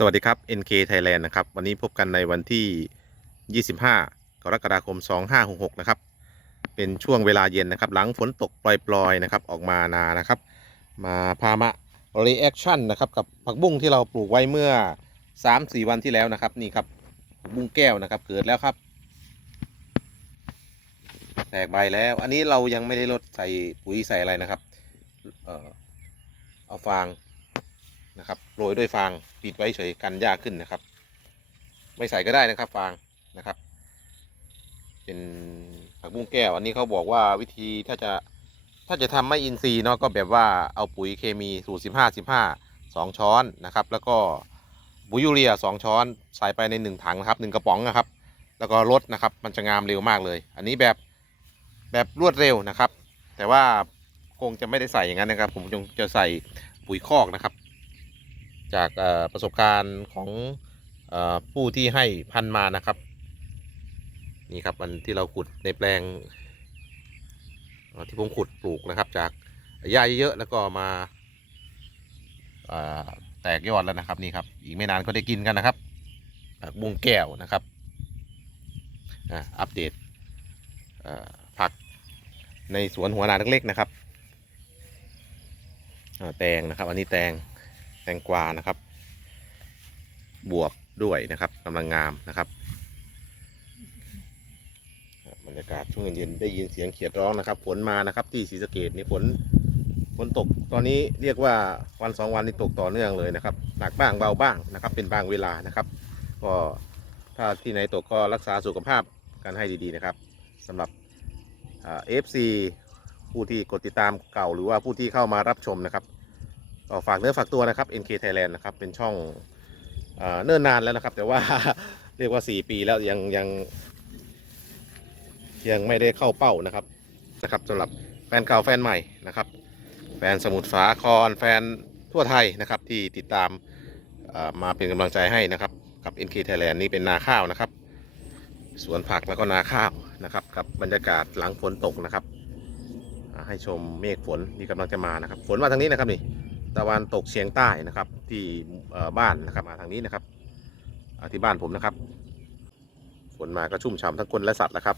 สวัสดีครับ NK Thailand นะครับ วันนี้พบกันในวันที่ 25 กรกฎาคม 2566 นะครับ เป็นช่วงเวลาเย็นนะครับ หลังฝนตกปล่อยๆนะครับ ออกมานานะครับ มาพามา reaction นะครับ กับผักบุ้งที่เราปลูกไว้เมื่อ 3-4 วันที่แล้วนะครับ นี่ครับผักบุ้งแก้วนะครับ เกิดแล้วครับ แตกใบแล้ว อันนี้เรายังไม่ได้ลดใส่ปุ๋ยใส่อะไรนะครับ เอ่อเอาฟาง นะครับโรยด้วยฟางปิดไว้เฉยกันยากขึ้นนะครับ ไม่ใส่ก็ได้นะครับฟางนะครับ เป็นผักบุ้งแก้ว อันนี้เขาบอกว่าวิธีถ้าจะถ้าจะทำไม่อินทรีย์เนาะก็แบบว่าเอาปุ๋ยเคมีสูตรสิบห้าสิบห้าสองช้อนนะครับ แล้วก็ปุ๋ยยูเรียสองช้อนใส่ไปในหนึ่งถังนะครับหนึ่งกระป๋องนะครับ แล้วก็ลดนะครับ มันจะงามเร็วมากเลย อันนี้แบบแบบรวดเร็วนะครับ แต่ว่าคงจะไม่ได้ใส่อย่างนั้นนะครับ ผมคงจะใส่ปุ๋ยคอกนะครับ จากประสบการณ์ของผู้ที่ให้พันมานะครับ นี่ครับมันที่เราขุดในแปลงที่ผมขุดปลูกนะครับ จากหญ้าเยอะแล้วก็มาแตกยอดแล้วนะครับนี่ครับ อีกไม่นานก็ได้กินกันนะครับผักบุ้งแก้วนะครับอะอัปเดตผักในสวนหัวนาเล็กๆนะครับอ่าแตงนะครับ อันนี้แตง ตงกวานะครับ บวบด้วยนะครับกำลังงามนะครับบรรยากาศช่วงเย็นๆได้ยินเสียงเขียดร้องนะครับฝนมานะครับ ที่ศรีสะเกดนี่ฝนฝนตกตอนนี้เรียกว่าวันสองวันนี้ตกต่อเนื่องเลยนะครับหนักบ้างเบาบ้างนะครับ เป็นบางเวลานะครับ ก็ถ้าที่ไหนตกก็รักษาสุขภาพกันให้ดีๆนะครับสำหรับเอฟซีผู้ที่กดติดตามเก่าหรือว่าผู้ที่เข้ามารับชมนะครับ ก็ฝากเนื้อฝากตัวนะครับ NK Thailand นะครับ เป็นช่องเอเนิ่นนานแล้วนะครับ แต่ว่าเรียกว่า 4 ปีแล้วยังยังยังไม่ได้เข้าเป้านะครับนะครับสำหรับแฟนเก่าแฟนใหม่นะครับ แฟนสมุทรสาครแฟนทั่วไทยนะครับที่ติดตามมาเป็นกำลังใจให้นะครับ กับ NK Thailand นี่เป็นนาข้าวนะครับ สวนผักแล้วก็นาข้าวนะครับ กับบรรยากาศหลังฝนตกนะครับ ให้ชมเมฆฝนที่กำลังจะมานะครับ ฝนมาทางนี้นะครับนี่ ตะวันตกเฉียงใต้นะครับ ที่บ้านนะครับมาทางนี้นะครับที่บ้านผมนะครับฝนมาก็ชุ่มฉ่ำทั้งคนและสัตว์แล้วครับ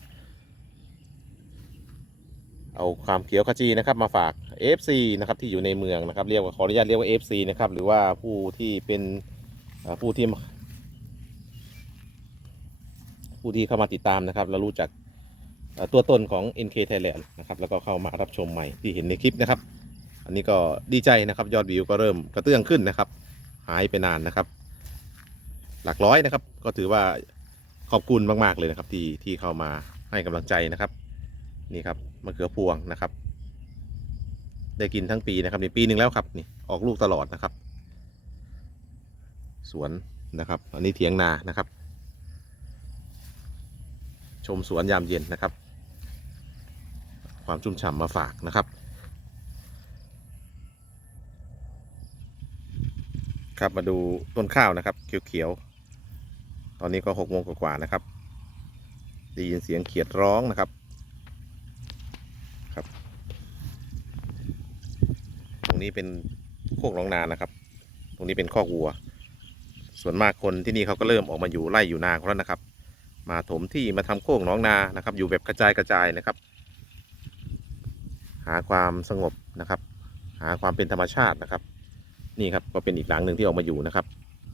เอาความเขียวขจีนะครับ มาฝาก FC นะครับที่อยู่ในเมืองนะครับเรียกว่าขออนุญาตเรียกว่า FC นะครับหรือว่าผู้ที่เป็นผู้ที่ผู้ที่เข้ามาติดตามนะครับ แล้วรู้จักตัวตนของ NK Thailand นะครับแล้วก็เข้ามารับชมใหม่ที่เห็นในคลิปนะครับ อันนี้ก็ดีใจนะครับ ยอดวิวก็เริ่มกระเตื้องขึ้นนะครับ หายไปนานนะครับ หลักร้อยนะครับ ก็ถือว่าขอบคุณมาก ๆ เลยนะครับ ที่ที่เข้ามาให้กำลังใจนะครับ นี่ครับมะเขือพวงนะครับ ได้กินทั้งปีนะครับนี่ปีหนึ่งแล้วครับนี่ออกลูกตลอดนะครับ สวนนะครับ อันนี้เถียงนานะครับ ชมสวนยามเย็นนะครับ ความชุ่มฉ่ำมาฝากนะครับ ครับมาดูต้นข้าวนะครับ เขียวๆ ตอนนี้ก็หกโมงกว่าๆนะครับได้ยินเสียงเขียดร้องนะครับครับ ตรงนี้เป็นโคกหนองนานะครับ ตรงนี้เป็นคอกวัว ส่วนมากคนที่นี่เขาก็เริ่มออกมาอยู่ไร่อยู่นาเขาแล้วนะครับ มาถมที่มาทำโคกหนองนานะครับ อยู่แบบกระจายกระจายนะครับ หาความสงบนะครับ หาความเป็นธรรมชาตินะครับ นี่ครับก็เป็นอีกหลังหนึ่งที่ออกมาอยู่นะครับ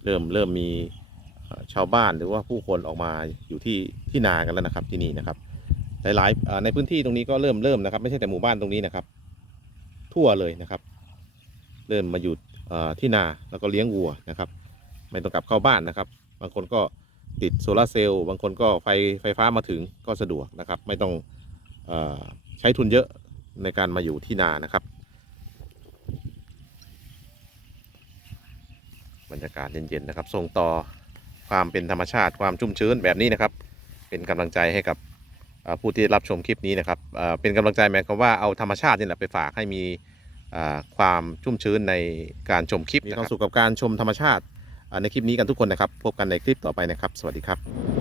เริ่มเริ่มมีชาวบ้านหรือว่าผู้คนออกมาอยู่ที่ที่นากันแล้วนะครับที่นี่นะครับ หลายๆในพื้นที่ตรงนี้ก็เริ่มเริ่มนะครับ ไม่ใช่แต่หมู่บ้านตรงนี้นะครับ ทั่วเลยนะครับ เริ่มมาอยู่ที่นาแล้วก็เลี้ยงวัวนะครับ ไม่ต้องกลับเข้าบ้านนะครับ บางคนก็ติดโซลาร์เซลล์บางคนก็ไฟไฟฟ้ามาถึงก็สะดวกนะครับ ไม่ต้องอใช้ทุนเยอะในการมาอยู่ที่นานะครับ รรยากาศเย็นๆนะครับส่งต่อความเป็นธรรมชาติความชุ่มชื้นแบบนี้นะครับ เป็นกำลังใจให้กับผู้ที่รับชมคลิปนี้นะครับเป็นกำลังใจหมายความว่าเอาธรรมชาตินี่แหละไปฝากให้มีความชุ่มชื้นในการชมคลิปมีความสุขกับการชมธรรมชาติในคลิปนี้กันทุกคนนะครับ พบกันในคลิปต่อไปนะครับ สวัสดีครับ